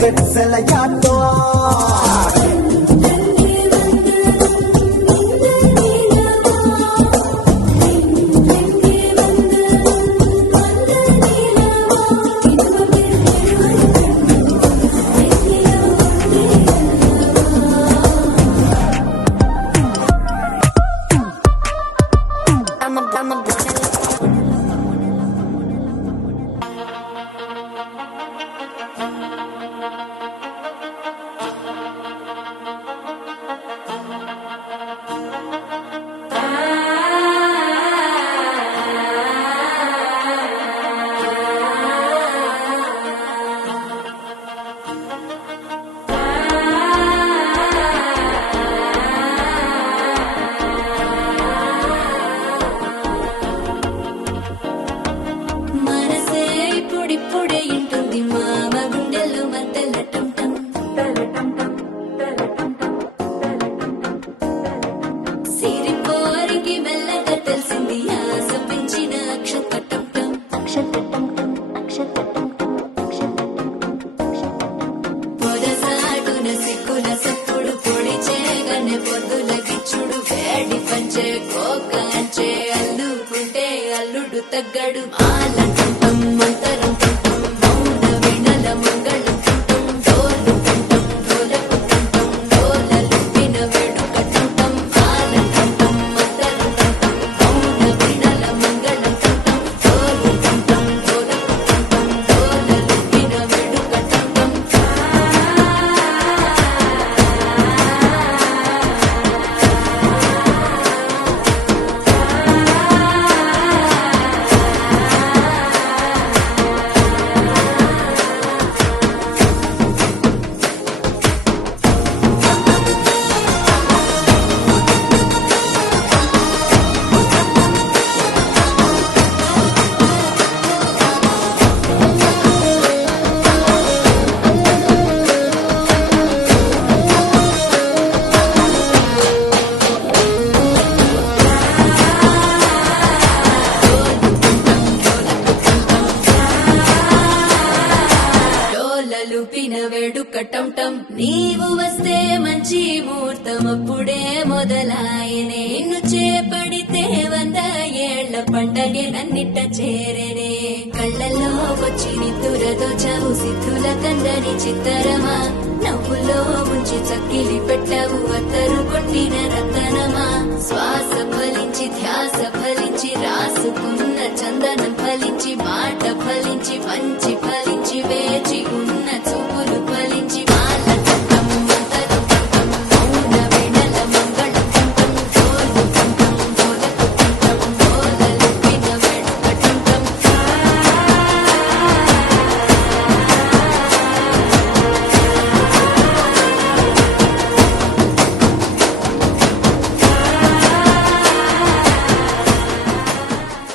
వెచ్చలయాతో ఇప్పుడే ఇంటుంది మామ గుండెల్లో మధ్యల టం సిరిపోరికి మెల్లగా తెలిసింది ఆశ పెంచిన అక్షతటం పొదసాటున సిక్కుల సప్పుడు పొడి చేయగానే పొద్దుల గిచ్చుడు వేడి పంచే కోకాంచే అల్లుకుంటే అల్లుడు తగ్గడు ఆలంటం మంతరం వేడుకటం నీవు వస్తే మంచి ముహూర్తం అప్పుడే మొదలాయనే నిన్ను చేపడితే 100 ఏళ్ల పండగే నన్నిట్ట చేరనే కళ్ళల్లో వచ్చి నిద్దురతో చవు సిద్ధుల కందని చిత్తరమా నవ్వులో ఉంచి చక్కిలి పెట్టవు అత్తరు కొట్టిన రతనమా శ్వాస ఫలించి ధ్యాస ఫలించి రాసుకున్న చందనం ఫలించి మాట ఫలించి